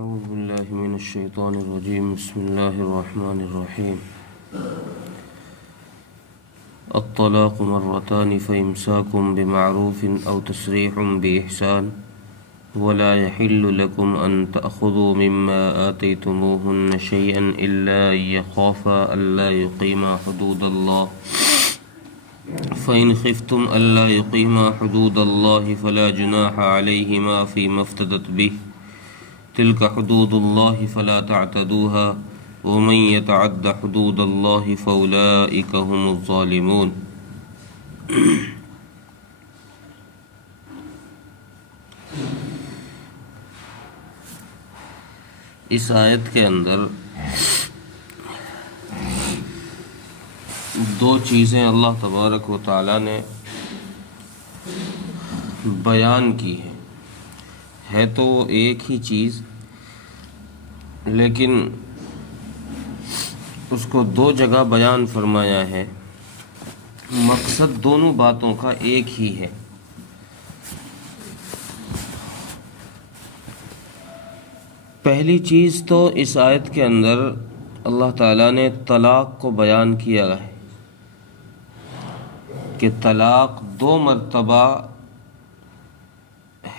أعوذ بالله من الشيطان الرجيم. بسم الله الرحمن الرحيم. الطلاق مرتان فإمساك بمعروف أو تسريح بإحسان ولا يحل لكم أن تأخذوا مما آتيتموهن شيئا إلا أن يخافا ألا يقيما حدود الله فإن خفتم ألا يقيما حدود الله فلا جناح عليهما فيما افتدت به تلك حدود الله فلا تعتدوها ومن يتعد حدود الله فأولئك هم الظالمون. اس آیت کے اندر دو چیزیں اللہ تبارک و تعالی نے بیان کی ہے تو وہ ایک ہی چیز، لیکن اس کو دو جگہ بیان فرمایا ہے. مقصد دونوں باتوں کا ایک ہی ہے. پہلی چیز تو اس آیت کے اندر اللہ تعالیٰ نے طلاق کو بیان کیا ہے کہ طلاق 2 مرتبہ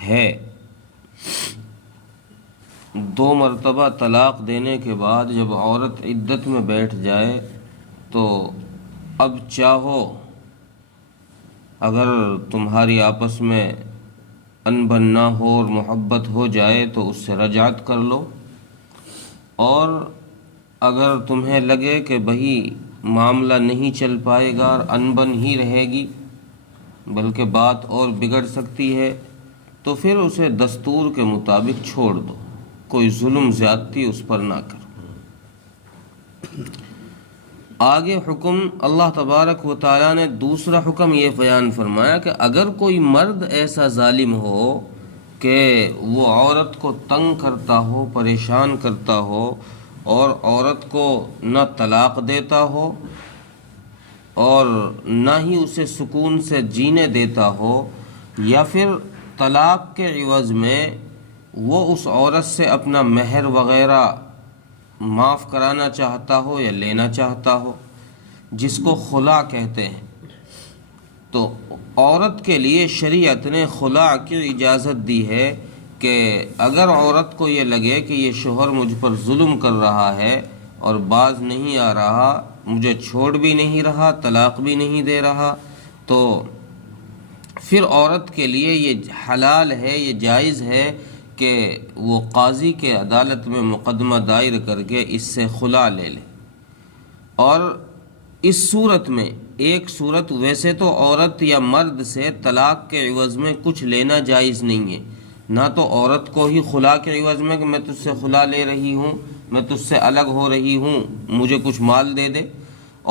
ہے. 2 مرتبہ طلاق دینے کے بعد جب عورت عدت میں بیٹھ جائے تو اب چاہو اگر تمہاری آپس میں انبن نہ ہو اور محبت ہو جائے تو اس سے رجعت کر لو، اور اگر تمہیں لگے کہ بھئی معاملہ نہیں چل پائے گا اور انبن ہی رہے گی بلکہ بات اور بگڑ سکتی ہے تو پھر اسے دستور کے مطابق چھوڑ دو، کوئی ظلم زیادتی اس پر نہ کرو. آگے حکم اللہ تبارک و تعالیٰ نے دوسرا حکم یہ بیان فرمایا کہ اگر کوئی مرد ایسا ظالم ہو کہ وہ عورت کو تنگ کرتا ہو، پریشان کرتا ہو اور عورت کو نہ طلاق دیتا ہو اور نہ ہی اسے سکون سے جینے دیتا ہو، یا پھر طلاق کے عوض میں وہ اس عورت سے اپنا مہر وغیرہ معاف کرانا چاہتا ہو یا لینا چاہتا ہو، جس کو خلا کہتے ہیں، تو عورت کے لیے شریعت نے خلا کی اجازت دی ہے کہ اگر عورت کو یہ لگے کہ یہ شوہر مجھ پر ظلم کر رہا ہے اور باز نہیں آ رہا، مجھے چھوڑ بھی نہیں رہا، طلاق بھی نہیں دے رہا، تو پھر عورت کے لیے یہ حلال ہے، یہ جائز ہے کہ وہ قاضی کے عدالت میں مقدمہ دائر کر کے اس سے خلا لے لے. اور اس صورت میں ایک صورت ویسے تو عورت یا مرد سے طلاق کے عوض میں کچھ لینا جائز نہیں ہے، نہ تو عورت کو ہی خلا کے عوض میں کہ میں تجھ سے خلا لے رہی ہوں، میں تجھ سے الگ ہو رہی ہوں، مجھے کچھ مال دے دے،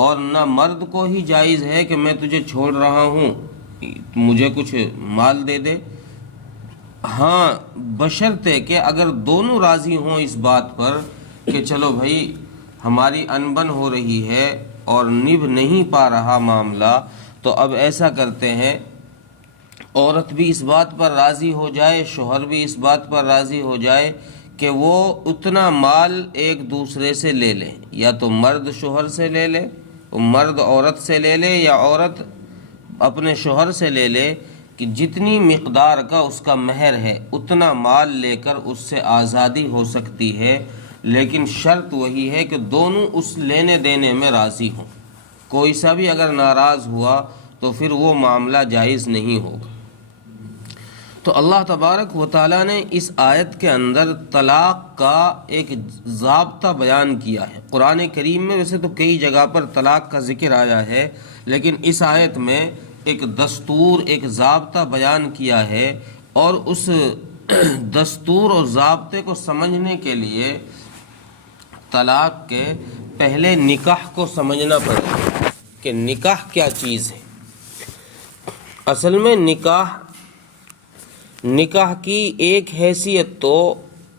اور نہ مرد کو ہی جائز ہے کہ میں تجھے چھوڑ رہا ہوں مجھے کچھ مال دے دے. ہاں بشرطے کہ اگر دونوں راضی ہوں اس بات پر کہ چلو بھائی ہماری انبن ہو رہی ہے اور نبھ نہیں پا رہا معاملہ، تو اب ایسا کرتے ہیں عورت بھی اس بات پر راضی ہو جائے، شوہر بھی اس بات پر راضی ہو جائے کہ وہ اتنا مال ایک دوسرے سے لے لیں، یا تو مرد شوہر سے لے لے، مرد عورت سے لے لے، یا عورت اپنے شوہر سے لے لے کہ جتنی مقدار کا اس کا مہر ہے اتنا مال لے کر اس سے آزادی ہو سکتی ہے، لیکن شرط وہی ہے کہ دونوں اس لینے دینے میں راضی ہوں. کوئی سا بھی اگر ناراض ہوا تو پھر وہ معاملہ جائز نہیں ہوگا. تو اللہ تبارک و تعالیٰ نے اس آیت کے اندر طلاق کا ایک ضابطہ بیان کیا ہے. قرآن کریم میں ویسے تو کئی جگہ پر طلاق کا ذکر آیا ہے، لیکن اس آیت میں ایک دستور، ایک ضابطہ بیان کیا ہے، اور اس دستور اور ضابطے کو سمجھنے کے لیے طلاق کے پہلے نکاح کو سمجھنا پڑے کہ نکاح کیا چیز ہے. اصل میں نکاح کی ایک حیثیت تو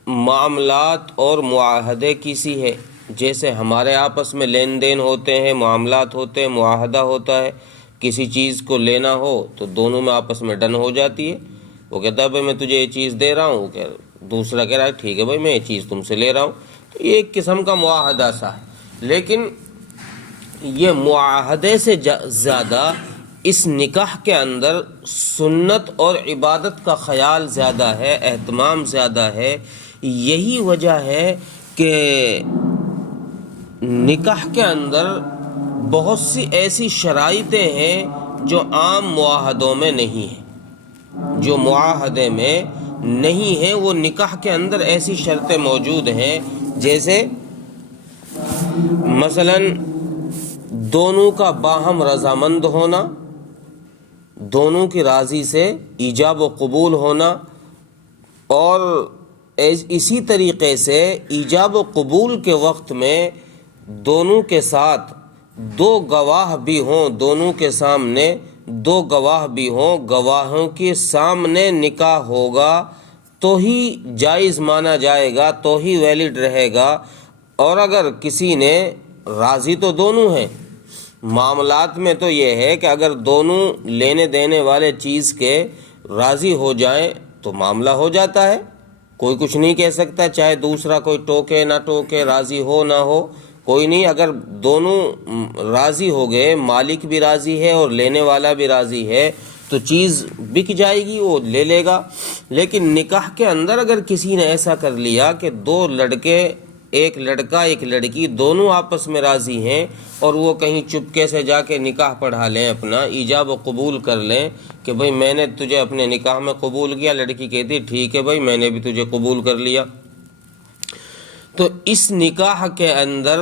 معاملات اور معاہدے کی سی ہے، جیسے ہمارے آپس میں لین دین ہوتے ہیں، معاملات ہوتے ہیں، معاہدہ ہوتا ہے. کسی چیز کو لینا ہو تو دونوں میں آپس میں ڈن ہو جاتی ہے. وہ کہتا ہے بھائی میں تجھے یہ چیز دے رہا ہوں، کہ دوسرا کہہ رہا ہے ٹھیک ہے بھائی میں یہ چیز تم سے لے رہا ہوں، تو یہ ایک قسم کا معاہدہ سا ہے، لیکن یہ معاہدے سے زیادہ اس نکاح کے اندر سنت اور عبادت کا خیال زیادہ ہے، اہتمام زیادہ ہے۔ یہی وجہ ہے کہ نکاح کے اندر بہت سی ایسی شرائطیں ہیں جو عام معاہدوں میں نہیں ہیں، جو معاہدے میں نہیں ہیں، وہ نکاح کے اندر ایسی شرطیں موجود ہیں، جیسے مثلا دونوں کا باہم رضامند ہونا، دونوں کی راضی سے ایجاب و قبول ہونا، اور اسی طریقے سے ایجاب و قبول کے وقت میں دونوں کے ساتھ دو گواہ بھی ہوں، دونوں کے سامنے دو گواہ بھی ہوں، گواہوں کے سامنے نکاح ہوگا تو ہی جائز مانا جائے گا، تو ہی ویلڈ رہے گا۔ اور اگر کسی نے راضی تو دونوں ہیں، معاملات میں تو یہ ہے کہ اگر دونوں لینے دینے والے چیز کے راضی ہو جائیں تو معاملہ ہو جاتا ہے، کوئی کچھ نہیں کہہ سکتا، چاہے دوسرا کوئی ٹوکے نہ ٹوکے، راضی ہو نہ ہو، کوئی نہیں۔ اگر دونوں راضی ہو گئے، مالک بھی راضی ہے اور لینے والا بھی راضی ہے، تو چیز بک جائے گی، وہ لے لے گا۔ لیکن نکاح کے اندر اگر کسی نے ایسا کر لیا کہ دو لڑکے، ایک لڑکا ایک لڑکی، دونوں آپس میں راضی ہیں، اور وہ کہیں چپکے سے جا کے نکاح پڑھا لیں، اپنا ایجاب و قبول کر لیں کہ بھئی میں نے تجھے اپنے نکاح میں قبول کیا، لڑکی کہتی ٹھیک ہے بھئی میں نے بھی تجھے قبول کر لیا، تو اس نکاح کے اندر،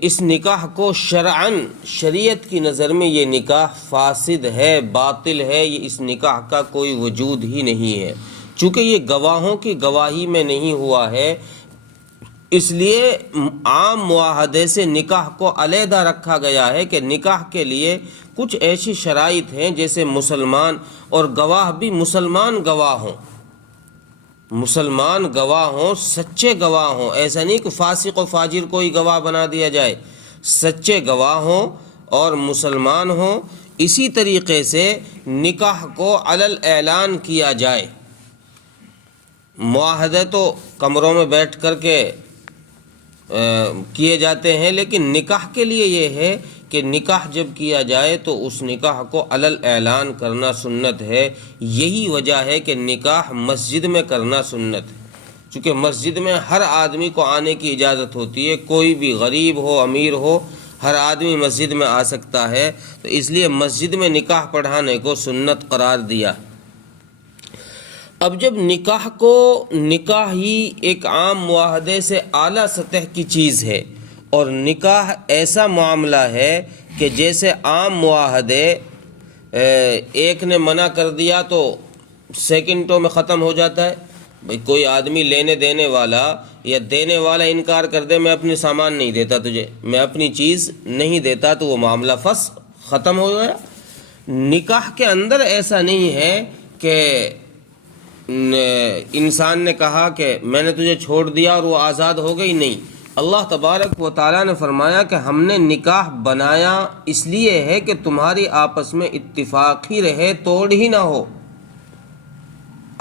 اس نکاح کو شرعاً، شریعت کی نظر میں یہ نکاح فاسد ہے، باطل ہے، یہ اس نکاح کا کوئی وجود ہی نہیں ہے۔ چونکہ یہ گواہوں کی گواہی میں نہیں ہوا ہے، اس لیے عام معاہدے سے نکاح کو علیحدہ رکھا گیا ہے کہ نکاح کے لیے کچھ ایسی شرائط ہیں، جیسے مسلمان، اور گواہ بھی مسلمان گواہ ہوں، مسلمان گواہ ہوں، سچے گواہ ہوں، ایسا نہیں کہ فاسق و فاجر کوئی گواہ بنا دیا جائے، سچے گواہ ہوں اور مسلمان ہوں۔ اسی طریقے سے نکاح کو علی الاعلان کیا جائے۔ معاہدے تو کمروں میں بیٹھ کر کے کیے جاتے ہیں، لیکن نکاح کے لیے یہ ہے کہ نکاح جب کیا جائے تو اس نکاح کو علی الاعلان کرنا سنت ہے۔ یہی وجہ ہے کہ نکاح مسجد میں کرنا سنت ہے، چونکہ مسجد میں ہر آدمی کو آنے کی اجازت ہوتی ہے، کوئی بھی غریب ہو امیر ہو، ہر آدمی مسجد میں آ سکتا ہے، تو اس لیے مسجد میں نکاح پڑھانے کو سنت قرار دیا۔ اب جب نکاح ہی ایک عام معاہدے سے اعلیٰ سطح کی چیز ہے، اور نکاح ایسا معاملہ ہے کہ جیسے عام معاہدے ایک نے منع کر دیا تو سیکنڈوں میں ختم ہو جاتا ہے۔ بھئی کوئی آدمی لینے دینے والا یا دینے والا انکار کر دے، میں اپنی سامان نہیں دیتا تجھے، میں اپنی چیز نہیں دیتا، تو وہ معاملہ ختم ہو گیا۔ نکاح کے اندر ایسا نہیں ہے کہ انسان نے کہا کہ میں نے تجھے چھوڑ دیا اور وہ آزاد ہو گئی، نہیں۔ اللہ تبارک و تعالیٰ نے فرمایا کہ ہم نے نکاح بنایا اس لیے ہے کہ تمہاری آپس میں اتفاق ہی رہے، توڑ ہی نہ ہو،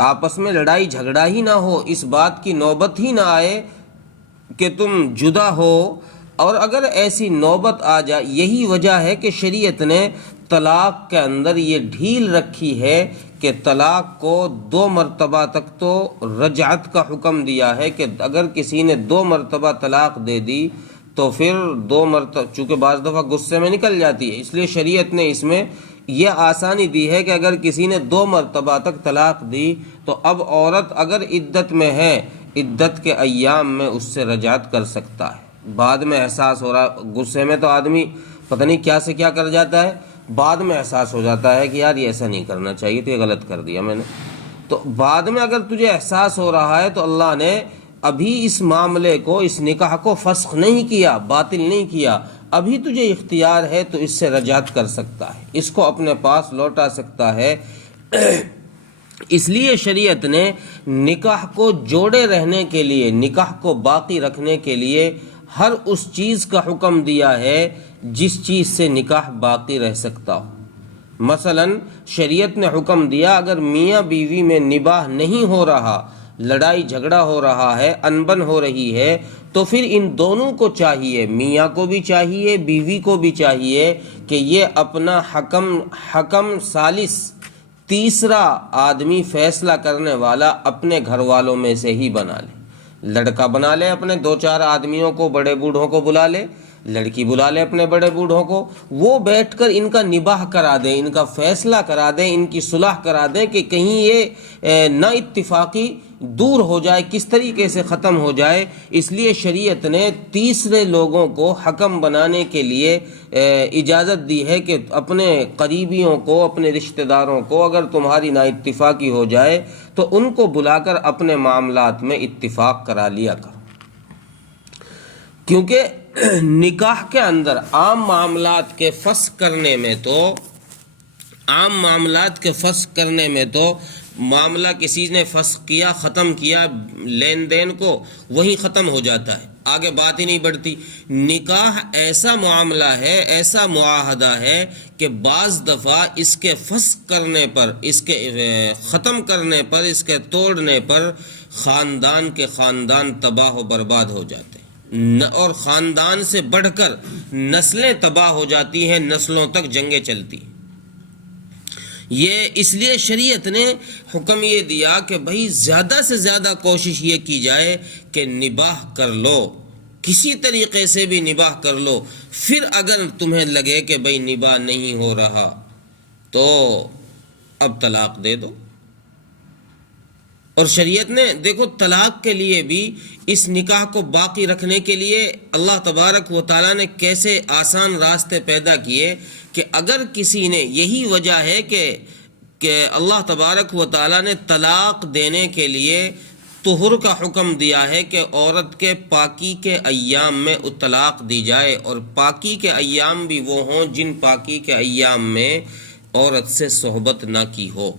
آپس میں لڑائی جھگڑا ہی نہ ہو، اس بات کی نوبت ہی نہ آئے کہ تم جدا ہو۔ اور اگر ایسی نوبت آ جائے، یہی وجہ ہے کہ شریعت نے طلاق کے اندر یہ ڈھیل رکھی ہے کہ طلاق کو 2 مرتبہ تک تو رجعت کا حکم دیا ہے، کہ اگر کسی نے 2 مرتبہ طلاق دے دی تو پھر 2 مرتبہ، چونکہ بعض دفعہ غصے میں نکل جاتی ہے، اس لیے شریعت نے اس میں یہ آسانی دی ہے کہ اگر کسی نے 2 مرتبہ تک طلاق دی تو اب عورت اگر عدت میں ہے، عدت کے ایام میں اس سے رجعت کر سکتا ہے۔ بعد میں احساس ہو رہا، غصے میں تو آدمی پتہ نہیں کیا سے کیا کر جاتا ہے، بعد میں احساس ہو جاتا ہے کہ یار یہ ایسا نہیں کرنا چاہیے تھا، یہ غلط کر دیا میں نے، تو بعد میں اگر تجھے احساس ہو رہا ہے تو اللہ نے ابھی اس معاملے کو، اس نکاح کو فسخ نہیں کیا، باطل نہیں کیا، ابھی تجھے اختیار ہے تو اس سے رجعت کر سکتا ہے، اس کو اپنے پاس لوٹا سکتا ہے۔ اس لیے شریعت نے نکاح کو جوڑے رہنے کے لیے، نکاح کو باقی رکھنے کے لیے ہر اس چیز کا حکم دیا ہے جس چیز سے نکاح باقی رہ سکتا ہو۔ مثلا شریعت نے حکم دیا اگر میاں بیوی میں نباہ نہیں ہو رہا لڑائی جھگڑا ہو رہا ہے، انبن ہو رہی ہے، تو پھر ان دونوں کو چاہیے، میاں کو بھی چاہیے، بیوی کو بھی چاہیے کہ یہ اپنا حکم ثالث، تیسرا آدمی فیصلہ کرنے والا اپنے گھر والوں میں سے ہی بنا لے۔ لڑکا بنا لے اپنے 2-4 آدمیوں کو، بڑے بوڑھوں کو بلا لے، لڑکی بلا لے اپنے بڑے بوڑھوں کو، وہ بیٹھ کر ان کا نباہ کرا دیں، ان کا فیصلہ کرا دیں، ان کی صلح کرا دیں کہ کہیں یہ نا اتفاقی دور ہو جائے، کس طریقے سے ختم ہو جائے۔ اس لیے شریعت نے تیسرے لوگوں کو حکم بنانے کے لیے اجازت دی ہے کہ اپنے قریبیوں کو، اپنے رشتہ داروں کو اگر تمہاری نا اتفاقی ہو جائے تو ان کو بلا کر اپنے معاملات میں اتفاق کرا لیا کرو، کیونکہ نکاح کے اندر عام معاملات کے فسخ کرنے میں تو معاملہ کسی نے فسخ کیا، ختم کیا لین دین کو، وہی ختم ہو جاتا ہے، آگے بات ہی نہیں بڑھتی۔ نکاح ایسا معاملہ ہے، ایسا معاہدہ ہے کہ بعض دفعہ اس کے فسخ کرنے پر، اس کے ختم کرنے پر، اس کے توڑنے پر خاندان کے خاندان تباہ و برباد ہو جاتے ہیں، اور خاندان سے بڑھ کر نسلیں تباہ ہو جاتی ہیں، نسلوں تک جنگیں چلتی ہیں۔ یہ اس لیے شریعت نے حکم یہ دیا کہ بھئی زیادہ سے زیادہ کوشش یہ کی جائے کہ نباہ کر لو، کسی طریقے سے بھی نباہ کر لو، پھر اگر تمہیں لگے کہ بھئی نباہ نہیں ہو رہا تو اب طلاق دے دو۔ اور شریعت نے دیکھو طلاق کے لیے بھی، اس نکاح کو باقی رکھنے کے لیے اللہ تبارک و تعالیٰ نے کیسے آسان راستے پیدا کیے کہ اگر کسی نے، یہی وجہ ہے کہ اللہ تبارک و تعالیٰ نے طلاق دینے کے لیے طہر کا حکم دیا ہے کہ عورت کے پاکی کے ایام میں طلاق دی جائے، اور پاکی کے ایام بھی وہ ہوں جن پاکی کے ایام میں عورت سے صحبت نہ کی ہو۔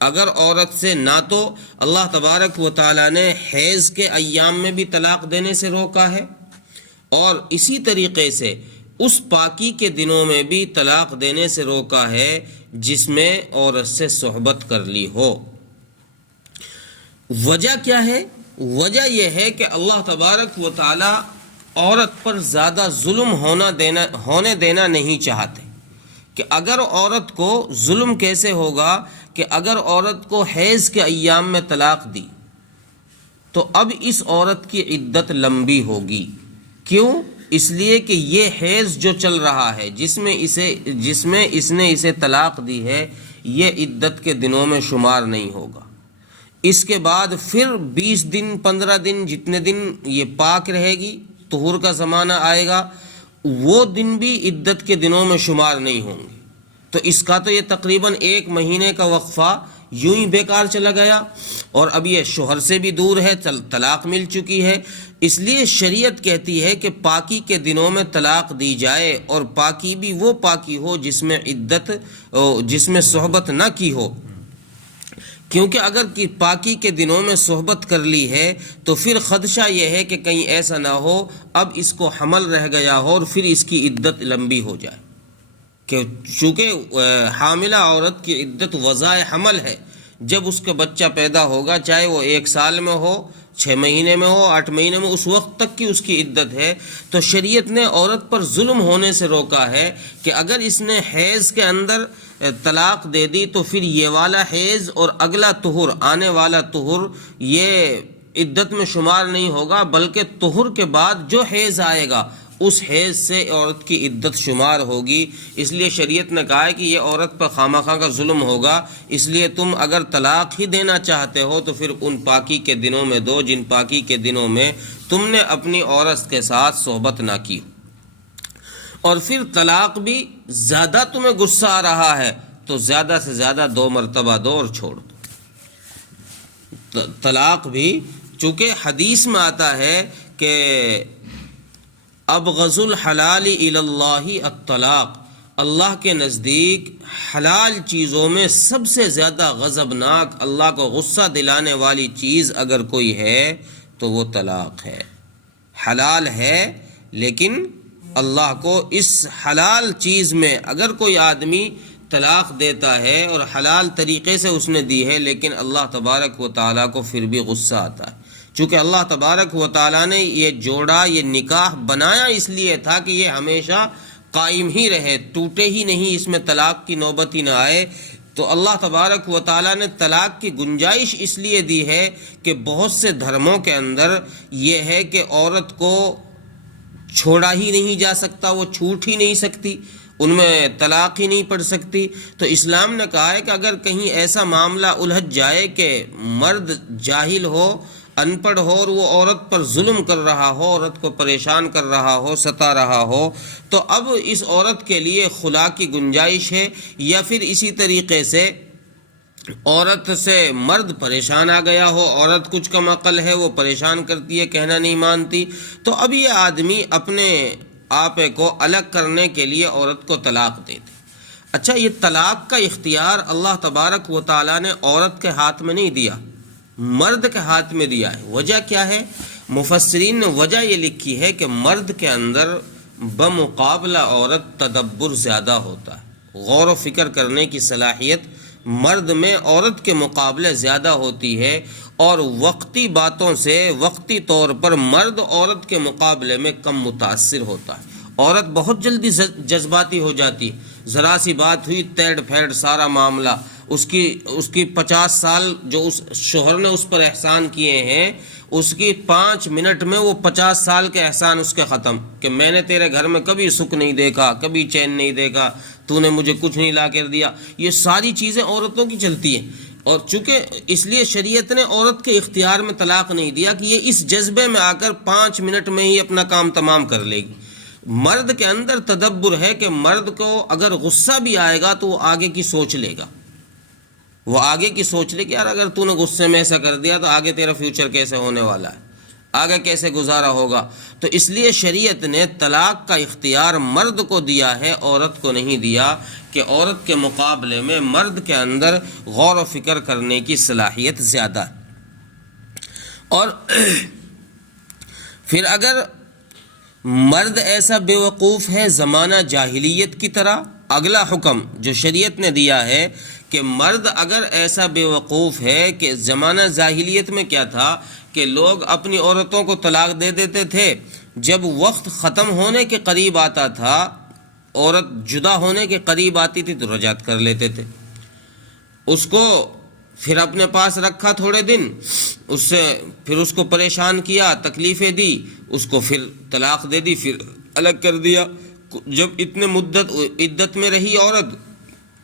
اگر عورت سے نہ، تو اللہ تبارک و تعالیٰ نے حیض کے ایام میں بھی طلاق دینے سے روکا ہے، اور اسی طریقے سے اس پاکی کے دنوں میں بھی طلاق دینے سے روکا ہے جس میں عورت سے صحبت کر لی ہو۔ وجہ کیا ہے؟ وجہ یہ ہے کہ اللہ تبارک و تعالیٰ عورت پر زیادہ ظلم ہونے دینا نہیں چاہتے، کہ اگر عورت کو ظلم کیسے ہوگا کہ اگر عورت کو حیض کے ایام میں طلاق دی تو اب اس عورت کی عدت لمبی ہوگی۔ کیوں؟ اس لیے کہ یہ حیض جو چل رہا ہے، جس میں اس نے اسے طلاق دی ہے، یہ عدت کے دنوں میں شمار نہیں ہوگا۔ اس کے بعد پھر 20 دن 15 دن جتنے دن یہ پاک رہے گی، طہور کا زمانہ آئے گا، وہ دن بھی عدت کے دنوں میں شمار نہیں ہوں گے۔ تو اس کا تو یہ تقریباً 1 مہینے کا وقفہ یوں ہی بیکار چلا گیا، اور اب یہ شوہر سے بھی دور ہے، طلاق مل چکی ہے۔ اس لیے شریعت کہتی ہے کہ پاکی کے دنوں میں طلاق دی جائے، اور پاکی بھی وہ پاکی ہو جس میں صحبت نہ کی ہو، کیونکہ اگر پاکی کے دنوں میں صحبت کر لی ہے تو پھر خدشہ یہ ہے کہ کہیں ایسا نہ ہو اب اس کو حمل رہ گیا ہو اور پھر اس کی عدت لمبی ہو جائے، کہ چونکہ حاملہ عورت کی عدت وضع حمل ہے، جب اس کا بچہ پیدا ہوگا، چاہے وہ 1 سال میں ہو، 6 مہینے میں ہو، 8 مہینے میں، اس وقت تک کی اس کی عدت ہے۔ تو شریعت نے عورت پر ظلم ہونے سے روکا ہے کہ اگر اس نے حیض کے اندر طلاق دے دی تو پھر یہ والا حیض اور اگلا طہر، آنے والا طہر، یہ عدت میں شمار نہیں ہوگا، بلکہ طہر کے بعد جو حیض آئے گا اس حیض سے عورت کی عدت شمار ہوگی۔ اس لیے شریعت نے کہا ہے کہ یہ عورت پر خامخواہ کا ظلم ہوگا، اس لیے تم اگر طلاق ہی دینا چاہتے ہو تو پھر ان پاکی کے دنوں میں دو جن پاکی کے دنوں میں تم نے اپنی عورت کے ساتھ صحبت نہ کی۔ اور پھر طلاق بھی زیادہ تمہیں غصہ آ رہا ہے تو زیادہ سے زیادہ 2 مرتبہ دو اور چھوڑ دو۔ طلاق بھی چونکہ حدیث میں آتا ہے کہ ابغض الحلال الی اللہ الطلاق، اللہ کے نزدیک حلال چیزوں میں سب سے زیادہ غضبناک، اللہ کو غصہ دلانے والی چیز اگر کوئی ہے تو وہ طلاق ہے۔ حلال ہے لیکن اللہ کو اس حلال چیز میں اگر کوئی آدمی طلاق دیتا ہے اور حلال طریقے سے اس نے دی ہے، لیکن اللہ تبارک و تعالیٰ کو پھر بھی غصہ آتا ہے، چونکہ اللہ تبارک و تعالیٰ نے یہ جوڑا، یہ نکاح بنایا اس لیے تھا کہ یہ ہمیشہ قائم ہی رہے، ٹوٹے ہی نہیں، اس میں طلاق کی نوبت ہی نہ آئے۔ تو اللہ تبارک و تعالیٰ نے طلاق کی گنجائش اس لیے دی ہے کہ بہت سے دھرموں کے اندر یہ ہے کہ عورت کو چھوڑا ہی نہیں جا سکتا، وہ چھوٹ ہی نہیں سکتی، ان میں طلاق ہی نہیں پڑ سکتی۔ تو اسلام نے کہا ہے کہ اگر کہیں ایسا معاملہ الجھ جائے کہ مرد جاہل ہو، ان پڑھ ہو، اور وہ عورت پر ظلم کر رہا ہو، عورت کو پریشان کر رہا ہو، ستا رہا ہو، تو اب اس عورت کے لیے خلا کی گنجائش ہے، یا پھر اسی طریقے سے عورت سے مرد پریشان آ گیا ہو، عورت کچھ کم عقل ہے، وہ پریشان کرتی ہے، کہنا نہیں مانتی، تو اب یہ آدمی اپنے آپ کو الگ کرنے کے لیے عورت کو طلاق دے دے۔ اچھا، یہ طلاق کا اختیار اللہ تبارک و تعالیٰ نے عورت کے ہاتھ میں نہیں دیا، مرد کے ہاتھ میں دیا ہے۔ وجہ کیا ہے؟ مفسرین نے وجہ یہ لکھی ہے کہ مرد کے اندر بمقابلہ عورت تدبر زیادہ ہوتا ہے، غور و فکر کرنے کی صلاحیت مرد میں عورت کے مقابلے زیادہ ہوتی ہے، اور وقتی باتوں سے وقتی طور پر مرد عورت کے مقابلے میں کم متاثر ہوتا ہے۔ عورت بہت جلدی جذباتی ہو جاتی ہے، ذرا سی بات ہوئی تیڑ پھیڑ سارا معاملہ، اس کی 50 سال جو اس شوہر نے اس پر احسان کیے ہیں، اس کی 5 منٹ میں وہ 50 سال کے احسان اس کے ختم، کہ میں نے تیرے گھر میں کبھی سکھ نہیں دیکھا، کبھی چین نہیں دیکھا، تو نے مجھے کچھ نہیں لا کر دیا۔ یہ ساری چیزیں عورتوں کی چلتی ہیں، اور چونکہ اس لیے شریعت نے عورت کے اختیار میں طلاق نہیں دیا کہ یہ اس جذبے میں آ کر 5 منٹ میں ہی اپنا کام تمام کر لے گی۔ مرد کے اندر تدبر ہے کہ مرد کو اگر غصہ بھی آئے گا تو وہ آگے کی سوچ لے گا، وہ آگے کی سوچ لے کہ یار اگر تو نے غصے میں ایسا کر دیا تو آگے تیرا فیوچر کیسے ہونے والا ہے، آگے کیسے گزارا ہوگا۔ تو اس لیے شریعت نے طلاق کا اختیار مرد کو دیا ہے، عورت کو نہیں دیا، کہ عورت کے مقابلے میں مرد کے اندر غور و فکر کرنے کی صلاحیت زیادہ ہے۔ اور پھر اگر مرد ایسا بے وقوف ہے زمانہ جاہلیت کی طرح، اگلا حکم جو شریعت نے دیا ہے کہ مرد اگر ایسا بے وقوف ہے کہ زمانہ جاہلیت میں کیا تھا کہ لوگ اپنی عورتوں کو طلاق دے دیتے تھے، جب وقت ختم ہونے کے قریب آتا تھا، عورت جدا ہونے کے قریب آتی تھی تو رجعت کر لیتے تھے، اس کو پھر اپنے پاس رکھا تھوڑے دن، اس سے پھر اس کو پریشان کیا، تکلیفیں دی، اس کو پھر طلاق دے دی، پھر الگ کر دیا۔ جب اتنے مدت عدت میں رہی عورت،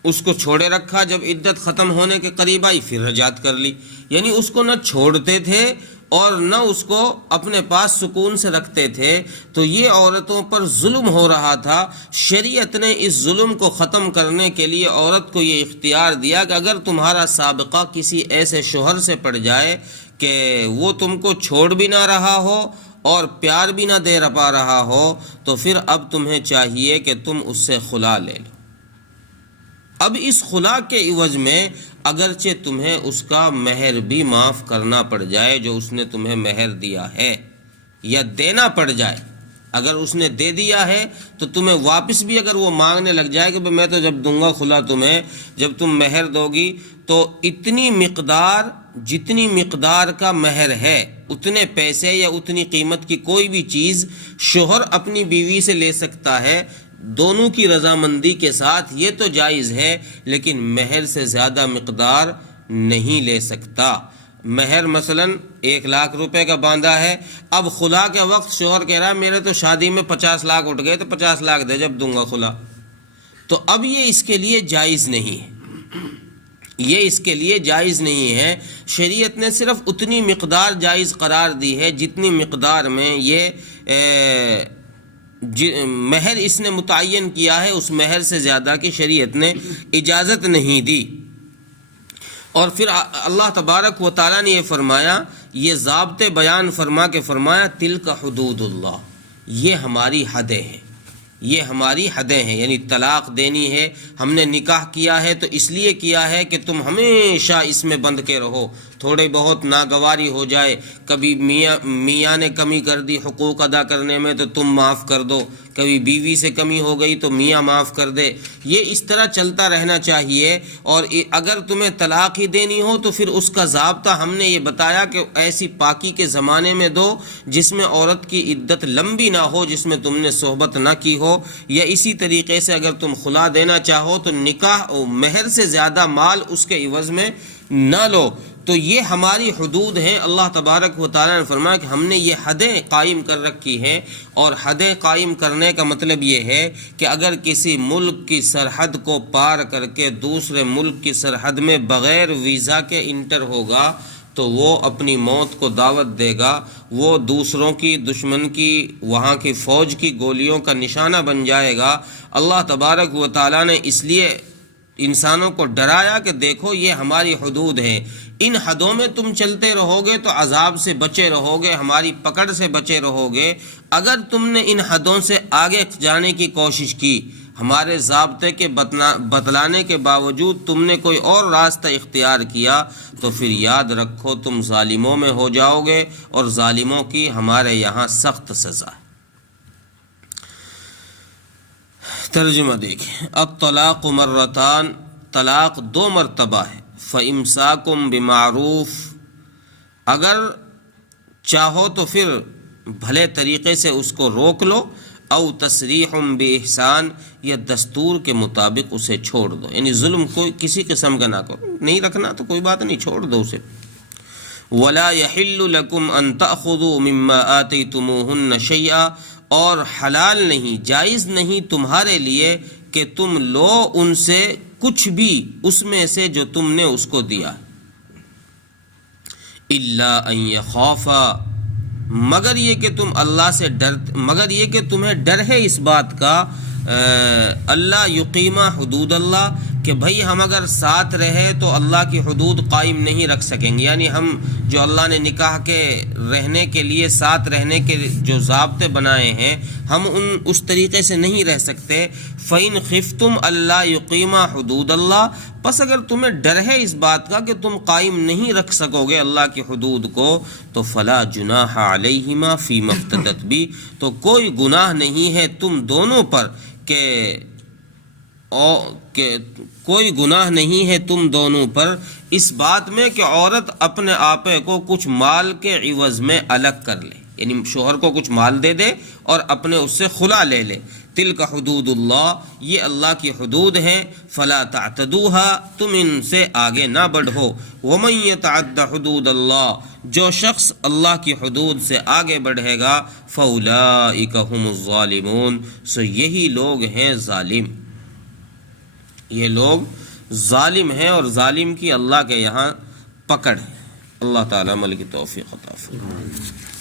اس کو چھوڑے رکھا، جب عدت ختم ہونے کے قریب آئی پھر رجعت کر لی۔ یعنی اس کو نہ چھوڑتے تھے اور نہ اس کو اپنے پاس سکون سے رکھتے تھے، تو یہ عورتوں پر ظلم ہو رہا تھا۔ شریعت نے اس ظلم کو ختم کرنے کے لیے عورت کو یہ اختیار دیا کہ اگر تمہارا سابقہ کسی ایسے شوہر سے پڑ جائے کہ وہ تم کو چھوڑ بھی نہ رہا ہو اور پیار بھی نہ دے پا رہا ہو، تو پھر اب تمہیں چاہیے کہ تم اس سے خلا لے لو۔ اب اس خلا کے عوض میں اگرچہ تمہیں اس کا مہر بھی معاف کرنا پڑ جائے جو اس نے تمہیں مہر دیا ہے، یا دینا پڑ جائے، اگر اس نے دے دیا ہے تو تمہیں واپس بھی اگر وہ مانگنے لگ جائے کہ میں تو جب دوں گا خلا تمہیں، جب تم مہر دو گی تو اتنی مقدار، جتنی مقدار کا مہر ہے اتنے پیسے یا اتنی قیمت کی کوئی بھی چیز شوہر اپنی بیوی سے لے سکتا ہے دونوں کی رضامندی کے ساتھ، یہ تو جائز ہے، لیکن مہر سے زیادہ مقدار نہیں لے سکتا۔ مہر مثلا 1 لاکھ روپے کا باندھا ہے، اب خلا کے وقت شوہر کہہ رہا ہے میرے تو شادی میں 50 لاکھ اٹھ گئے تو 50 لاکھ دے جب دوں گا خلا، تو اب یہ اس کے لیے جائز نہیں ہے، یہ اس کے لیے جائز نہیں ہے۔ شریعت نے صرف اتنی مقدار جائز قرار دی ہے جتنی مقدار میں یہ مہر اس نے متعین کیا ہے، اس مہر سے زیادہ کی شریعت نے اجازت نہیں دی۔ اور پھر اللہ تبارک و تعالیٰ نے یہ فرمایا، یہ ضابطے بیان فرما کے فرمایا تلک حدود اللہ، یہ ہماری حدیں ہیں، یہ ہماری حدیں ہیں، یعنی طلاق دینی ہے، ہم نے نکاح کیا ہے تو اس لیے کیا ہے کہ تم ہمیشہ اس میں بندھ کے رہو، تھوڑی بہت ناگواری ہو جائے، کبھی میاں نے کمی کر دی حقوق ادا کرنے میں تو تم معاف کر دو، کبھی بیوی سے کمی ہو گئی تو میاں معاف کر دے، یہ اس طرح چلتا رہنا چاہیے۔ اور اگر تمہیں طلاق ہی دینی ہو تو پھر اس کا ضابطہ ہم نے یہ بتایا کہ ایسی پاکی کے زمانے میں دو جس میں عورت کی عدت لمبی نہ ہو، جس میں تم نے صحبت نہ کی ہو، یا اسی طریقے سے اگر تم خلا دینا چاہو تو نکاح اور مہر سے زیادہ مال اس کے عوض میں نہ لو۔ تو یہ ہماری حدود ہیں۔ اللہ تبارک و تعالیٰ نے فرمایا کہ ہم نے یہ حدیں قائم کر رکھی ہیں، اور حدیں قائم کرنے کا مطلب یہ ہے کہ اگر کسی ملک کی سرحد کو پار کر کے دوسرے ملک کی سرحد میں بغیر ویزا کے انٹر ہوگا تو وہ اپنی موت کو دعوت دے گا، وہ دوسروں کی دشمن کی وہاں کی فوج کی گولیوں کا نشانہ بن جائے گا۔ اللہ تبارک و تعالیٰ نے اس لیے انسانوں کو ڈرایا کہ دیکھو یہ ہماری حدود ہیں، ان حدوں میں تم چلتے رہو گے تو عذاب سے بچے رہو گے، ہماری پکڑ سے بچے رہو گے۔ اگر تم نے ان حدوں سے آگے جانے کی کوشش کی، ہمارے ضابطے کے بتلانے کے باوجود تم نے کوئی اور راستہ اختیار کیا، تو پھر یاد رکھو تم ظالموں میں ہو جاؤ گے، اور ظالموں کی ہمارے یہاں سخت سزا ہے۔ ترجمہ دیکھیں، الطلاق مرتان، طلاق 2 مرتبہ ہے۔ فَإِمْسَاكُمْ بِمَعْرُوفٍ، اگر چاہو تو پھر بھلے طریقے سے اس کو روک لو، او تسریح بِإِحْسَان، یا دستور کے مطابق اسے چھوڑ دو، یعنی ظلم کوئی کسی قسم کا نہ کرو، نہیں رکھنا تو کوئی بات نہیں، چھوڑ دو اسے۔ وَلَا يَحِلُّ لَكُمْ أَن تَأْخُذُوا مِمَّا آتَيْتُمُوهُنَّ شَيْئًا، اور حلال نہیں، جائز نہیں تمہارے لیے کہ تم لو ان سے کچھ بھی اس میں سے جو تم نے اس کو دیا، الا ان یخافا، مگر یہ کہ تم اللہ سے مگر یہ کہ تمہیں ڈر ہے اس بات کا، اللہ یقیما حدود اللہ، کہ بھئی ہم اگر ساتھ رہے تو اللہ کی حدود قائم نہیں رکھ سکیں گے، یعنی ہم جو اللہ نے نکاح کے رہنے کے لیے ساتھ رہنے کے جو ضابطے بنائے ہیں ہم اس طریقے سے نہیں رہ سکتے۔ فَإِنْ خِفْتُمْ أَلَّا يُقِيمَا حُدُودَ اللَّهِ، پس اگر تمہیں ڈر ہے اس بات کا کہ تم قائم نہیں رکھ سکو گے اللہ کی حدود کو، تو فَلَا جُنَاحَ عَلَيْهِمَا فِيمَا افْتَدَتْ بِهِ، تو کوئی گناہ نہیں ہے تم دونوں پر کہ کوئی گناہ نہیں ہے تم دونوں پر اس بات میں کہ عورت اپنے آپے کو کچھ مال کے عوض میں الگ کر لے، یعنی شوہر کو کچھ مال دے دے اور اپنے اس سے خلا لے لے۔ تلک حدود اللہ، یہ اللہ کی حدود ہیں، فلا تعتدوها، تم ان سے آگے نہ بڑھو۔ ومن یتعد حدود اللہ، جو شخص اللہ کی حدود سے آگے بڑھے گا، فاولئک هم الظالمون، سو یہی لوگ ہیں ظالم، یہ لوگ ظالم ہیں، اور ظالم کی اللہ کے یہاں پکڑ ہے۔ اللہ تعالیٰ عمل کی توفیق عطا فرمائے۔